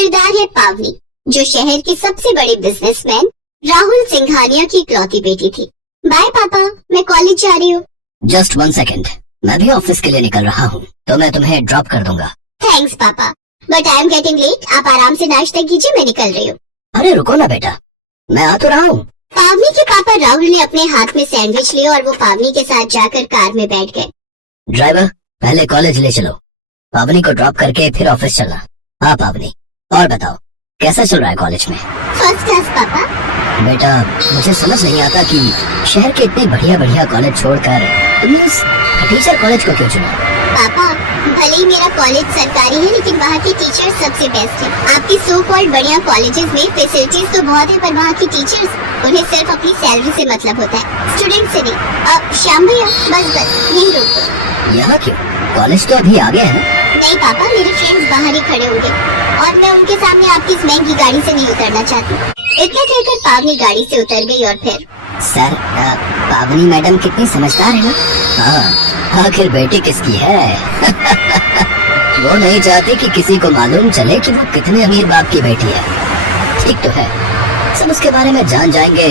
किरदार है पावनी, जो शहर के सबसे बड़े बिजनेसमैन राहुल सिंघानिया की इकलौती बेटी थी। बाय पापा, मैं कॉलेज जा रही हूँ। जस्ट 1 सेकेंड, मैं भी ऑफिस के लिए निकल रहा हूँ, तो मैं तुम्हें ड्रॉप कर दूंगा। थैंक्स पापा, but I am getting late. आप आराम से नाश्ता कीजिए, मैं निकल रही हूँ। अरे रुको ना बेटा, मैं आ तो रहा हूँ। पावनी के पापा राहुल ने अपने हाथ में सैंडविच लिया और वो पावनी के साथ जाकर कार में बैठ गए। ड्राइवर, पहले कॉलेज ले चलो, पावनी को ड्रॉप करके फिर ऑफिस चलना। हाँ पावनी, और बताओ कैसा चल रहा है कॉलेज में? फर्स्ट क्लास पापा। बेटा, मुझे समझ नहीं आता कि शहर के इतने बढ़िया बढ़िया कॉलेज छोड़कर तुमने उस टीचर कॉलेज को क्यों चुना? पापा, भले ही मेरा कॉलेज सरकारी है, लेकिन वहाँ के टीचर्स सबसे बेस्ट है। आपकी सो कॉल्ड बढ़िया कॉलेजेस में फैसिलिटीज तो बहुत है, पर वहाँ की टीचर्स, उन्हें सिर्फ अपनी सैलरी से मतलब होता है, स्टूडेंट से नहीं। अब श्याम भैया, बस यही रोक दो। यहाँ क्यों? कॉलेज तो अभी आगे है ना? नहीं पापा, मेरे फ्रेंड्स बाहर ही खड़े होंगे और मैं उनके सामने आपकी इस महंगी गाड़ी से नहीं उतरना चाहती। इतना कहकर पावनी गाड़ी से उतर गई और फिर सर, पावनी मैडम कितनी समझदार है ना। हाँ, आखिर बेटी किसकी है? वो नहीं चाहती कि किसी को मालूम चले कि वो कितने अमीर बाप की बेटी है। ठीक तो है, सब उसके बारे में जान जाएंगे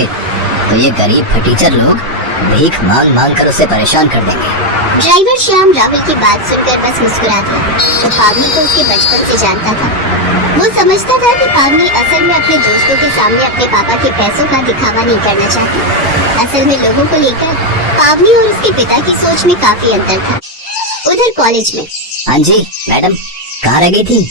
तो ये गरीब फटीचर लोग भीख मांग मांग कर उसे परेशान कर देंगे। ड्राइवर श्याम राहुल की बात सुनकर बस मुस्कुरा था। तो पावनी को उसके बचपन से जानता था। वो समझता था कि पावनी असल में अपने दोस्तों के सामने अपने पापा के पैसों का दिखावा नहीं करना चाहती। असल में लोगों को लेकर पावनी और उसके पिता की सोच में काफी अंतर था। उधर कॉलेज में। हाँ जी मैडम, कहाँ रह गई थी?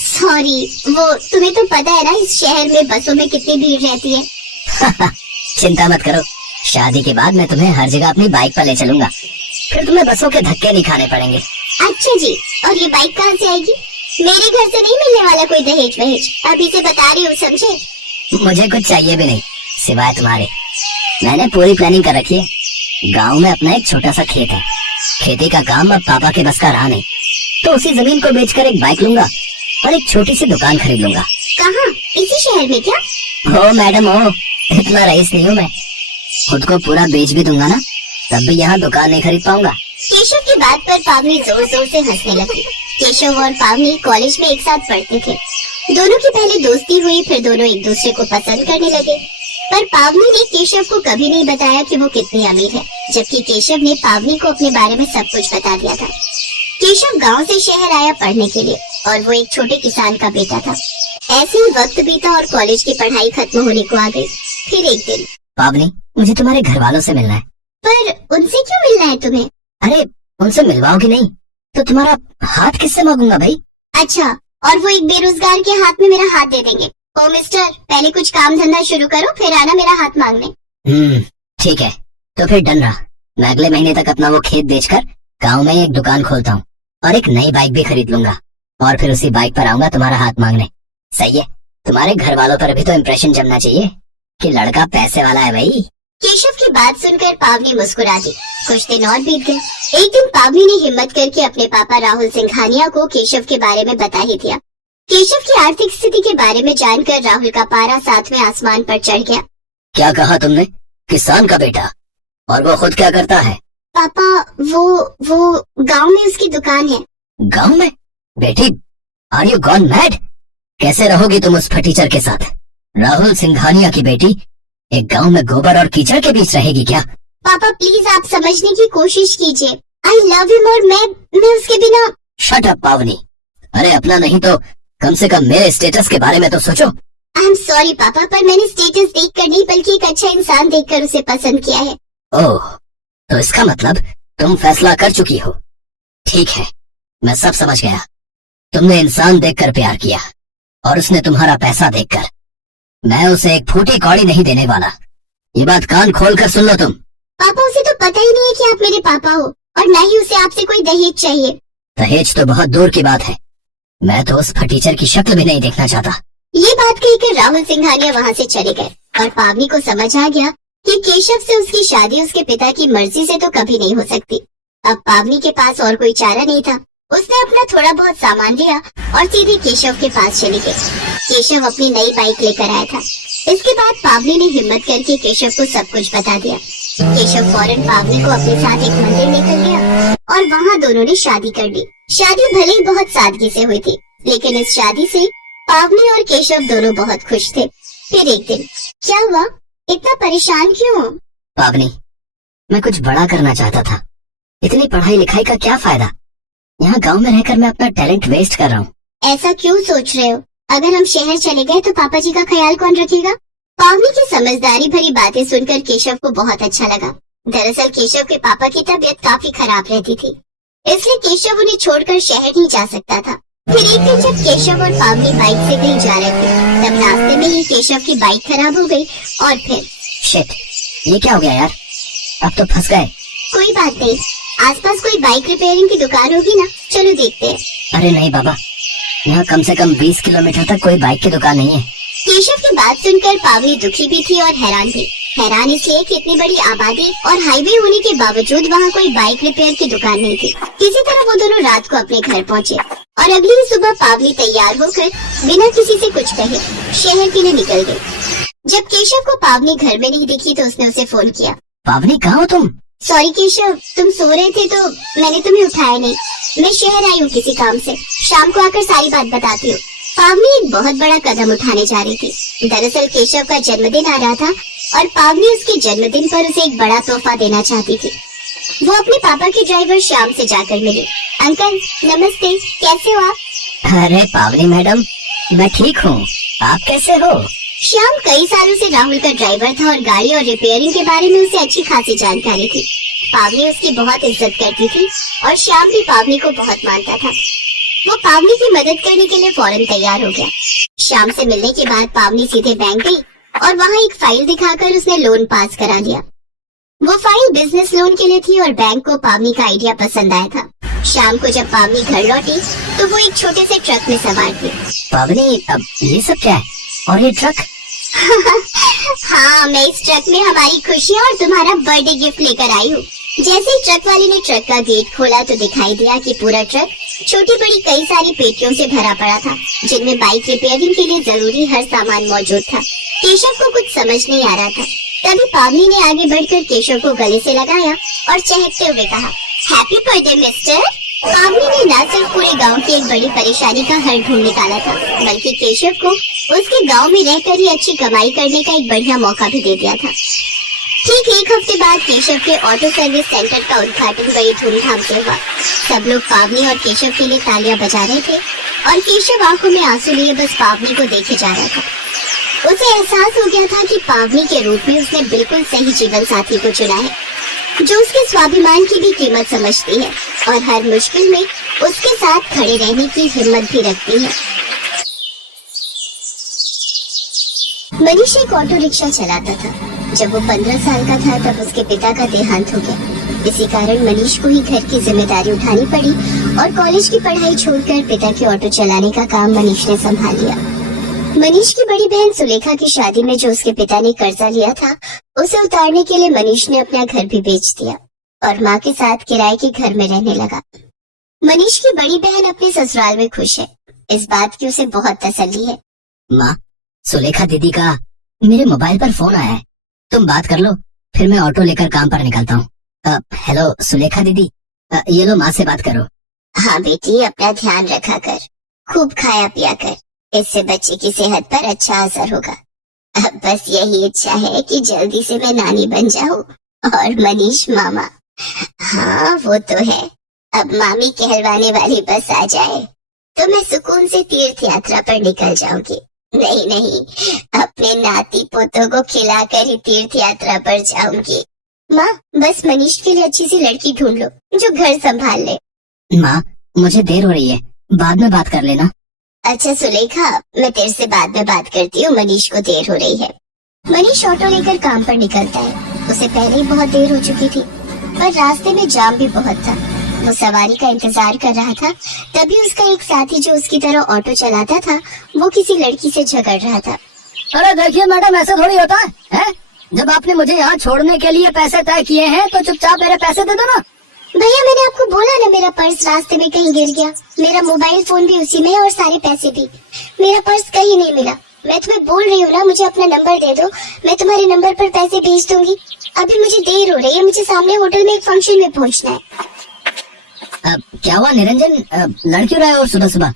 सॉरी, वो तुम्हें तो पता है ना, इस शहर में बसों में कितनी भीड़ रहती है। चिंता मत करो, शादी के बाद मैं तुम्हें हर जगह अपनी बाइक पर ले चलूंगा, फिर तुम्हें बसों के धक्के नहीं खाने पड़ेंगे। अच्छा जी, और ये बाइक कहाँ से आएगी? मेरे घर से नहीं मिलने वाला कोई दहेज वहेज, अभी से बता रही हूँ, समझे? मुझे कुछ चाहिए भी नहीं सिवाय तुम्हारे। मैंने पूरी प्लानिंग कर रखी है। गांव में अपना एक छोटा सा खेत है, खेती का काम अब पापा के बस का रहा नहीं, तो उसी जमीन को बेचकर एक बाइक लूंगा और एक छोटी सी दुकान खरीद लूंगा। कहाँ? इसी शहर में क्या? हो मैडम हो, इतना रईस नहीं हूँ मैं। खुद को पूरा बेच भी दूंगा ना, तब भी यहाँ दुकान नहीं खरीद पाऊंगा। केशव की बात पर पावनी जोर जोर से हंसने लगी। केशव और पावनी कॉलेज में एक साथ पढ़ते थे। दोनों की पहले दोस्ती हुई, फिर दोनों एक दूसरे को पसंद करने लगे। पर पावनी ने केशव को कभी नहीं बताया कि वो कितनी अमीर है, जबकि केशव ने पावनी को अपने बारे में सब कुछ बता दिया था। केशव गांव से शहर आया पढ़ने के लिए और वो एक छोटे किसान का बेटा था। ऐसे ही वक्त बीता और कॉलेज की पढ़ाई खत्म होने को आ गई। फिर एक दिन, पावनी, मुझे तुम्हारे घर वालों से मिलना है। पर उनसे क्यों मिलना है तुम्हें? अरे उनसे मिलवाओगी नहीं तो तुम्हारा हाथ किससे मांगूंगा भाई? अच्छा, और वो एक बेरोजगार के हाथ में मेरा हाथ दे देंगे? ओ मिस्टर, पहले कुछ काम धंधा शुरू करो, फिर आना मेरा हाथ मांगने। ठीक है, तो फिर डन रहा। मैं अगले महीने तक अपना वो खेत बेचकर गांव में एक दुकान खोलता हूँ और एक नई बाइक भी खरीद लूंगा और फिर उसी बाइक पर आऊंगा तुम्हारा हाथ मांगने। सही है? तुम्हारे घर वालों पर भी तो इम्प्रेशन जमना चाहिए कि लड़का पैसे वाला है भाई। केशव की बात सुनकर पावनी मुस्कुरा दी। कुछ दिन और बीत गए। एक दिन पावनी ने हिम्मत करके अपने पापा राहुल सिंघानिया को केशव के बारे में बता ही दिया। केशव की आर्थिक स्थिति के बारे में जानकर राहुल का पारा 7वें आसमान पर चढ़ गया। क्या कहा तुमने? किसान का बेटा? और वो खुद क्या करता है? पापा, वो गांव में उसकी दुकान है। गांव में? बेटी, आर यू गॉन मैड? कैसे रहोगी तुम उस फटीचर के साथ? राहुल सिंघानिया की बेटी एक गांव में गोबर और कीचड़ के बीच रहेगी क्या? पापा प्लीज, आप समझने की कोशिश कीजिए। आई लव हिम और मैं उसके बिना। शट अप पावनी। अरे अपना नहीं तो कम से कम मेरे स्टेटस के बारे में तो सोचो। आई एम सॉरी पापा, पर मैंने स्टेटस देखकर नहीं बल्कि एक अच्छा इंसान देखकर उसे पसंद किया है। ओह, तो इसका मतलब तुम फैसला कर चुकी हो। ठीक है, मैं सब समझ गया। तुमने इंसान देखकर प्यार किया और उसने तुम्हारा पैसा देखकर। मैं उसे एक फूटी कौड़ी नहीं देने वाला। ये बात कान खोल कर सुन लो तुम। पापा, उसे तो पता ही नहीं है कि आप मेरे पापा हो और न ही उसे आपसे कोई दहेज चाहिए। दहेज तो बहुत दूर की बात है। मैं तो उस फटीचर की शक्ल भी नहीं देखना चाहता। ये बात कहकर राहुल सिंघानिया वहाँ से चले गए और पावनी को समझ आ गया कि केशव से उसकी शादी उसके पिता की मर्जी से तो कभी नहीं हो सकती। अब पावनी के पास और कोई चारा नहीं था। उसने अपना थोड़ा बहुत सामान लिया और सीधे केशव के पास चली गई। केशव अपनी नई बाइक लेकर आया था। इसके बाद पावनी ने हिम्मत करके केशव को सब कुछ बता दिया। केशव फौरन पावनी को अपने साथ एक मंदिर लेकर गया और वहाँ दोनों ने शादी कर ली। शादी भले ही बहुत सादगी से हुई थी, लेकिन इस शादी से पावनी और केशव दोनों बहुत खुश थे। फिर एक दिन, क्या हुआ? इतना परेशान क्यों हो? पावनी, मैं कुछ बड़ा करना चाहता था। इतनी पढ़ाई लिखाई का क्या फायदा? यहाँ गांव में रहकर मैं अपना टैलेंट वेस्ट कर रहा हूँ। ऐसा क्यों सोच रहे हो? अगर हम शहर चले गए तो पापा जी का ख्याल कौन रखेगा? पावनी की समझदारी भरी बातें सुनकर केशव को बहुत अच्छा लगा। दरअसल केशव के पापा की तबीयत काफी खराब रहती थी, इसलिए केशव उन्हें छोड़कर शहर नहीं जा सकता था। फिर एक दिन जब केशव और पावनी बाइक से कहीं जा रहे थे, तब रास्ते में ही केशव की बाइक खराब हो गई और फिर शिट, ये क्या हो गया यार? अब तो फंस गए। कोई बात नहीं, आसपास कोई बाइक रिपेयरिंग की दुकान होगी ना, चलो देखते हैं। अरे नहीं बाबा, यहाँ कम से कम 20 किलोमीटर तक कोई बाइक की दुकान नहीं है। केशव की बात सुनकर पावनी दुखी भी थी और हैरान भी। हैरान इसलिए कि इतनी बड़ी आबादी और हाईवे होने के बावजूद वहाँ कोई बाइक रिपेयर की दुकान नहीं थी। किसी तरह वो दोनों रात को अपने घर पहुँचे और अगली ही सुबह पावनी तैयार होकर बिना किसी से कुछ कहे शहर के लिए निकल गई। जब केशव को पावनी घर में नहीं दिखी तो उसने उसे फोन किया। पावनी, कहाँ हो तुम? सॉरी केशव, तुम सो रहे थे तो मैंने तुम्हें उठाया नहीं। मैं शहर आई हूँ किसी काम से, शाम को आकर सारी बात बताती हूँ। पावनी एक बहुत बड़ा कदम उठाने जा रही थी। दरअसल केशव का जन्मदिन आ रहा था और पावनी उसके जन्मदिन पर उसे एक बड़ा तोहफा देना चाहती थी। वो अपने पापा के ड्राइवर श्याम से जाकर मिली। अंकल नमस्ते, कैसे हो आप? अरे पावनी मैडम, मैं ठीक हूँ, आप कैसे हो? श्याम कई सालों से राहुल का ड्राइवर था और गाड़ी और रिपेयरिंग के बारे में उसे अच्छी खासी जानकारी थी। पावनी उसकी बहुत इज्जत करती थी और श्याम भी पावनी को बहुत मानता था। वो पावनी की मदद करने के लिए फौरन तैयार हो गया। श्याम से मिलने के बाद पावनी सीधे बैंक गई और वहाँ एक फाइल दिखाकर उसने लोन पास करा लिया। वो फाइल बिजनेस लोन के लिए थी और बैंक को पावनी का आइडिया पसंद आया था। शाम को जब पावनी घर लौटी तो वो एक छोटे से ट्रक में सवार थी। पावनी, अब ये सब क्या है? और ये ट्रक? हाँ, मैं इस ट्रक में हमारी खुशियाँ और तुम्हारा बर्थडे गिफ्ट लेकर आई हूँ। जैसे ही ट्रक वाले ने ट्रक का गेट खोला तो दिखाई दिया कि पूरा ट्रक छोटी बड़ी कई सारी पेटियों से भरा पड़ा था, जिनमें बाइक रिपेयरिंग के लिए जरूरी हर सामान मौजूद था। केशव को कुछ समझ नहीं आ रहा था। तभी पावनी ने आगे बढ़कर केशव को गले से लगाया और चहकते हुए कहा, हैप्पी बर्थडे मिस्टर। पावनी ने न सिर्फ पूरे गांव की एक बड़ी परेशानी का हल ढूंढ निकाला था, बल्कि केशव को उसके गांव में रहकर ही अच्छी कमाई करने का एक बढ़िया मौका भी दे दिया था। ठीक एक हफ्ते बाद केशव के ऑटो सर्विस सेंटर का उद्घाटन बड़ी धूमधाम से हुआ। सब लोग पावनी और केशव के लिए तालियां बजा रहे थे और केशव आंखों में आंसू लिए बस पावनी को देखे जा रहा था। उसे एहसास हो गया था कि पावनी के रूप में उसने बिल्कुल सही जीवन साथी को चुना है, जो उसके स्वाभिमान की भी कीमत समझती है और हर मुश्किल में उसके साथ खड़े रहने की हिम्मत भी रखती है। मनीष एक ऑटो रिक्शा चलाता था। जब वो 15 साल का था तब उसके पिता का देहांत हो गया। इसी कारण मनीष को ही घर की जिम्मेदारी उठानी पड़ी और कॉलेज की पढ़ाई छोड़कर पिता के ऑटो चलाने का काम मनीष ने संभाल लिया। मनीष की बड़ी बहन सुलेखा की शादी में जो उसके पिता ने कर्जा लिया था, उसे उतारने के लिए मनीष ने अपना घर भी बेच दिया और माँ के साथ किराए के घर में रहने लगा। मनीष की बड़ी बहन अपने ससुराल में खुश है, इस बात की उसे बहुत तसल्ली है। माँ, सुलेखा दीदी का मेरे मोबाइल पर फोन आया है, तुम बात कर लो, फिर मैं ऑटो लेकर काम पर निकलता हूँ। हेलो सुलेखा दीदी, ये लो माँ से बात करो। हाँ बेटी, अपना ध्यान रखा कर, खूब खाया पिया कर, इससे बच्चे की सेहत पर अच्छा असर होगा। अब बस यही इच्छा है कि जल्दी से मैं नानी बन जाऊं और मनीष मामा। हाँ वो तो है, अब मामी कहलवाने वाली बस आ जाए तो मैं सुकून से तीर्थ यात्रा पर निकल जाऊंगी। नहीं नहीं, अपने नाती पोतों को खिलाकर ही तीर्थ यात्रा पर जाऊंगी। माँ, बस मनीष के लिए अच्छी सी लड़की ढूंढ लो जो घर संभाल ले। माँ, मुझे देर हो रही है, बाद में बात कर लेना। अच्छा सुलेखा, मैं तेरे से बाद में बात करती हूँ, मनीष को देर हो रही है। मनीष ऑटो लेकर काम पर निकलता है। उसे पहले ही बहुत देर हो चुकी थी, पर रास्ते में जाम भी बहुत था। वो सवारी का इंतजार कर रहा था, तभी उसका एक साथी जो उसकी तरह ऑटो चलाता था, वो किसी लड़की से झगड़ रहा था। अरे देखिए मैडम, ऐसा थोड़ी होता है? जब आपने मुझे यहाँ छोड़ने के लिए पैसे तय किए हैं तो चुपचाप मेरे पैसे दे दो ना। भैया, मैंने आपको बोला ना, मेरा पर्स रास्ते में कहीं गिर गया। मेरा मोबाइल फोन भी उसी में है और सारे पैसे भी। मेरा पर्स कहीं नहीं मिला। मैं तुम्हें बोल रही हूँ ना, मुझे अपना नंबर दे दो, मैं तुम्हारे नंबर पर पैसे भेज दूंगी। अभी मुझे देर हो रही है, मुझे सामने होटल में एक फंक्शन में पहुँचना है। क्या हुआ निरंजन, लड़ क्यों रहे हो सुबह सुबह?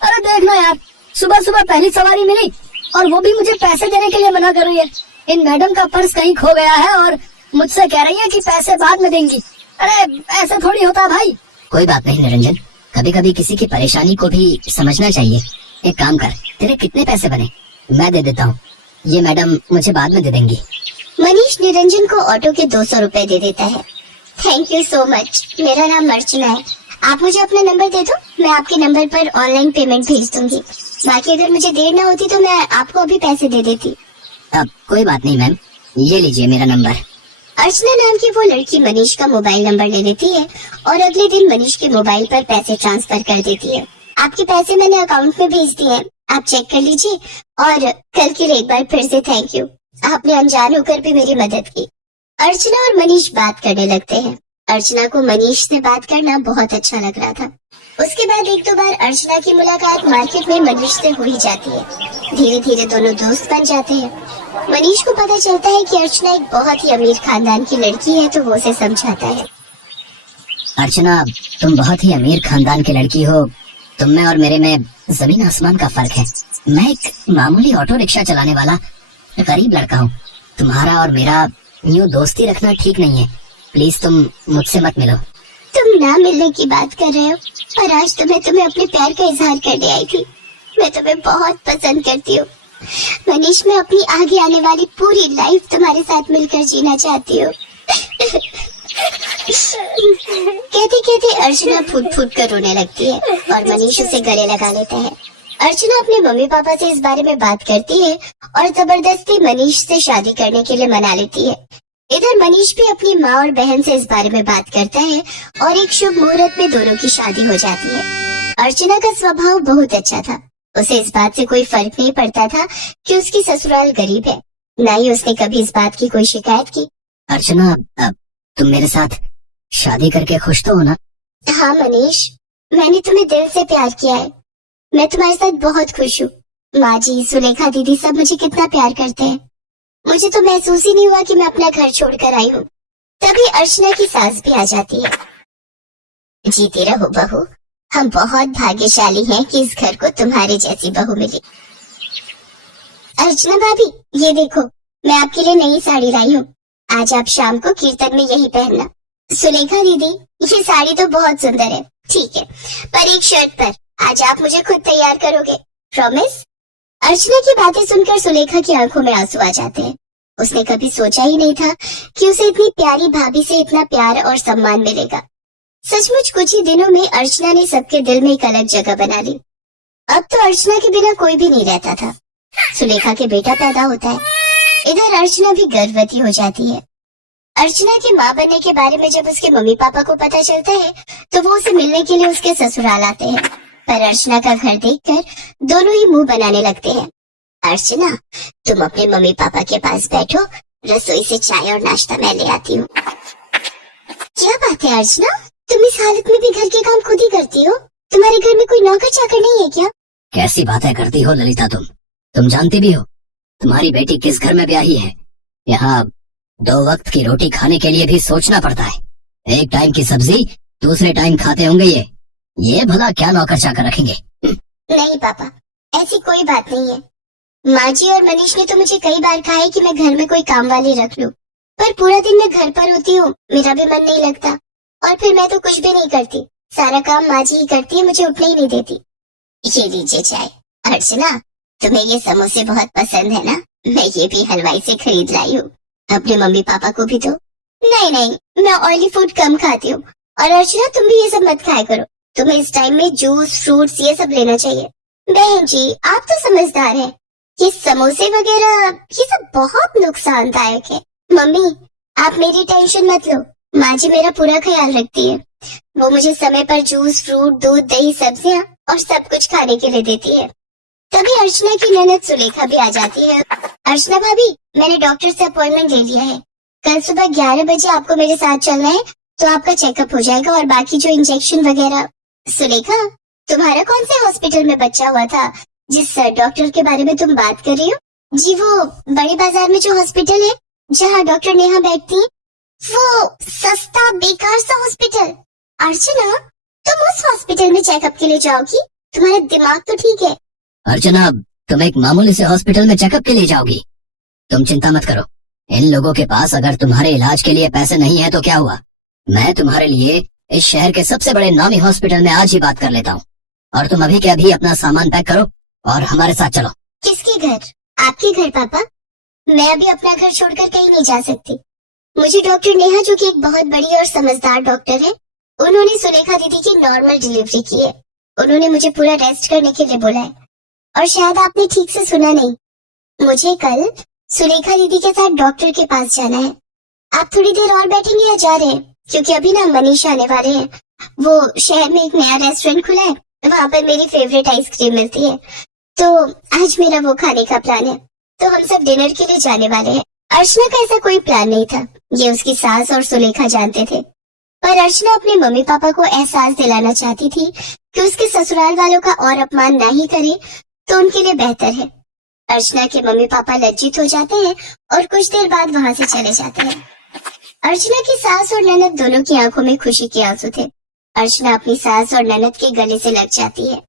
अरे देखना यार, सुबह सुबह पहली सवारी मिली और वो भी मुझे पैसे देने के लिए मना कर रही है। इन मैडम का पर्स कहीं खो गया है और मुझसे कह रही है कि पैसे बाद में देंगी। अरे ऐसा थोड़ी होता भाई। कोई बात नहीं निरंजन, कभी कभी किसी की परेशानी को भी समझना चाहिए। एक काम कर, तेरे कितने पैसे बने? मैं दे देता हूँ, ये मैडम मुझे बाद में दे देंगी। मनीष निरंजन को ऑटो के 200 रुपए दे देता है। Thank you so much. मेरा नाम अर्चना है। आप मुझे अपना नंबर दे दो, मैं आपके नंबर पर ऑनलाइन पेमेंट भेज दूंगी। बाकी अगर मुझे देर ना होती तो मैं आपको अभी पैसे दे देती। अब कोई बात नहीं मैम, ये लीजिए मेरा नंबर। अर्चना नाम की वो लड़की मनीष का मोबाइल नंबर ले लेती है और अगले दिन मनीष के मोबाइल पर पैसे ट्रांसफर कर देती है। आपके पैसे मैंने अकाउंट में भेज दिए हैं, आप चेक कर लीजिए। और कल के लिए एक बार फिर से थैंक यू, आपने अनजान होकर भी मेरी मदद की। अर्चना और मनीष बात करने लगते हैं। अर्चना को मनीष से बात करना बहुत अच्छा लग रहा था। उसके बाद एक दो बार अर्चना की मुलाकात मार्केट में मनीष से हो ही जाती है। धीरे धीरे दोनों दोस्त बन जाते हैं। मनीष को पता चलता है कि अर्चना एक बहुत ही अमीर खानदान की लड़की है, तो वो उसे समझाता है। अर्चना, तुम बहुत ही अमीर खानदान की लड़की हो। तुम में और मेरे में जमीन आसमान का फर्क है। मैं एक मामूली ऑटो रिक्शा चलाने वाला गरीब लड़का हूँ। तुम्हारा और मेरा यूं दोस्ती रखना ठीक नहीं है। प्लीज तुम मुझसे मत मिलो। तुम ना मिलने की बात कर रहे हो और आज तो मैं तुम्हें अपने प्यार का इजहार करने आई थी। मैं तुम्हें बहुत पसंद करती हूँ मनीष। मैं अपनी आगे आने वाली पूरी लाइफ तुम्हारे साथ मिलकर जीना चाहती हूँ। कहते कहते अर्चना फूट फूट कर रोने लगती है और मनीष उसे गले लगा लेता है। अर्चना अपने मम्मी पापा से इस बारे में बात करती है और जबरदस्ती मनीष से शादी करने के लिए मना लेती है। इधर मनीष भी अपनी माँ और बहन से इस बारे में बात करता है और एक शुभ मुहूर्त में दोनों की शादी हो जाती है। अर्चना का स्वभाव बहुत अच्छा था। उसे इस बात से कोई फर्क नहीं पड़ता था कि उसकी ससुराल गरीब है। न ही उसने कभी इस बात की कोई शिकायत की। अर्चना, तुम मेरे साथ शादी करके खुश तो हो ना? हाँ मनीष, मैंने तुम्हें दिल से प्यार किया है। मैं तुम्हारे साथ बहुत खुश हूँ। माँ जी, सुलेखा दीदी सब मुझे कितना प्यार करते हैं। मुझे तो महसूस ही नहीं हुआ कि मैं अपना घर छोड़कर आई हूँ। तभी अर्चना की सास भी आ जाती है। जीती रहो बहू, हम बहुत भाग्यशाली हैं कि इस घर को तुम्हारे जैसी बहू मिली। अर्चना भाभी, ये देखो, मैं आपके लिए नई साड़ी लाई हूँ। आज आप शाम को कीर्तन में यही पहनना। सुलेखा दीदी, ये साड़ी तो बहुत सुंदर है, ठीक है, पर एक शर्त पर। आज आप मुझे खुद तैयार करोगे, प्रॉमिस? अर्चना की बातें सुनकर सुलेखा की आंखों में आंसू आ जाते हैं। उसने कभी सोचा ही नहीं था कि उसे इतनी प्यारी भाभी से इतना प्यार और सम्मान मिलेगा। सचमुच कुछ ही दिनों में अर्चना ने सबके दिल में एक अलग जगह बना ली। अब तो अर्चना के बिना कोई भी नहीं रहता था। सुलेखा के बेटा पैदा होता है। इधर अर्चना भी गर्भवती हो जाती है। अर्चना के माँ बनने के बारे में जब उसके मम्मी पापा को पता चलता है तो वो उसे मिलने के लिए उसके ससुराल आते हैं। पर अर्चना का घर देखकर दोनों ही मुंह बनाने लगते हैं। अर्चना, तुम अपने मम्मी पापा के पास बैठो, रसोई से चाय और नाश्ता मैं ले आती हूँ। क्या बात है अर्चना, तुम इस हालत में भी घर के काम खुद ही करती हो? तुम्हारे घर में कोई नौकर चाकर नहीं है क्या? कैसी बातें करती हो ललिता तुम जानती भी हो तुम्हारी बेटी किस घर में ब्याही है। यहाँ 2 वक्त की रोटी खाने के लिए भी सोचना पड़ता है। एक टाइम की सब्जी दूसरे टाइम खाते होंगे ये भला क्या नौकर चाकर रखेंगे? नहीं पापा, ऐसी कोई बात नहीं है। माँ जी और मनीष ने तो मुझे कई बार कहा है कि मैं घर में कोई काम वाली रख लूं, पर पूरा दिन मैं घर पर होती हूँ, मेरा भी मन नहीं लगता और फिर मैं तो कुछ भी नहीं करती। सारा काम माँ जी ही करती है, मुझे उठने ही नहीं देती। ये लीजिए चाय। अर्चना, तुम्हें ये समोसे बहुत पसंद है ना? मैं ये भी हलवाई से खरीद लाई हूँ, अपने मम्मी पापा को भी दो। नहीं, मैं ऑयली फूड कम खाती हूँ। और अर्चना, तुम भी ये सब मत खाया करो, तुम्हें इस टाइम में जूस फ्रूट्स ये सब लेना चाहिए। बहन जी, आप तो समझदार हैं। ये समोसे वगैरह ये सब बहुत नुकसानदायक है। मम्मी, आप मेरी टेंशन मत लो, माँ जी मेरा पूरा ख्याल रखती है। वो मुझे समय पर जूस फ्रूट दूध दही सब्जियाँ और सब कुछ खाने के लिए देती है। तभी अर्चना की ननद सुलेखा भी आ जाती है। अर्चना भाभी, मैंने डॉक्टर से अपॉइंटमेंट ले लिया है। कल सुबह 11 बजे आपको मेरे साथ चलना है, तो आपका चेकअप हो जाएगा और बाकी जो इंजेक्शन वगैरह। सुलेखा, तुम्हारा कौन से हॉस्पिटल में बच्चा हुआ था जिस डॉक्टर के बारे में तुम बात कर रही हो? जी, वो बड़े बाजार में जो हॉस्पिटल है जहाँ डॉक्टर नेहा बैठती है, वो सस्ता बेकार सा हॉस्पिटल। अर्चना, तुम उस हॉस्पिटल में चेकअप के लिए जाओगी? तुम्हारा दिमाग तो ठीक है, अर्चना, तुम एक मामूली से हॉस्पिटल में चेकअप के लिए जाओगी। तुम चिंता मत करो, इन लोगों के पास अगर तुम्हारे इलाज के लिए पैसे नहीं है तो क्या हुआ, मैं तुम्हारे लिए इस शहर के सबसे बड़े नामी हॉस्पिटल में आज ही बात कर लेता हूँ। और तुम अभी के अभी अपना सामान पैक करो और हमारे साथ चलो। किसके घर? आपके घर पापा? मैं अभी अपना घर छोड़कर कहीं नहीं जा सकती। मुझे डॉक्टर नेहा, जो कि एक बहुत बड़ी और समझदार डॉक्टर है, उन्होंने सुलेखा दीदी की नॉर्मल डिलीवरी की है। उन्होंने मुझे पूरा रेस्ट करने के लिए बोला है। और शायद आपने ठीक से सुना नहीं, मुझे कल सुलेखा दीदी के साथ डॉक्टर के पास जाना है। आप थोड़ी देर और बैठेंगे या जा रहे हैं? क्योंकि अभी ना मनीष आने वाले हैं। वो शहर में एक नया रेस्टोरेंट खुला है, वहाँ पर मेरी फेवरेट आइसक्रीम मिलती है, तो आज मेरा वो खाने का प्लान है। तो हम सब डिनर के लिए जाने वाले हैं। अर्चना का ऐसा कोई प्लान नहीं था, ये उसकी सास और सुलेखा जानते थे। पर अर्चना अपने मम्मी पापा को एहसास दिलाना चाहती थी कि उसके ससुराल वालों का और अपमान ना ही करे तो उनके लिए बेहतर है। अर्चना के मम्मी पापा लज्जित हो जाते हैं और कुछ देर बाद वहाँ से चले जाते हैं। अर्चना की सास और ननद दोनों की आंखों में खुशी के आंसू थे। अर्चना अपनी सास और ननद के गले से लग जाती है।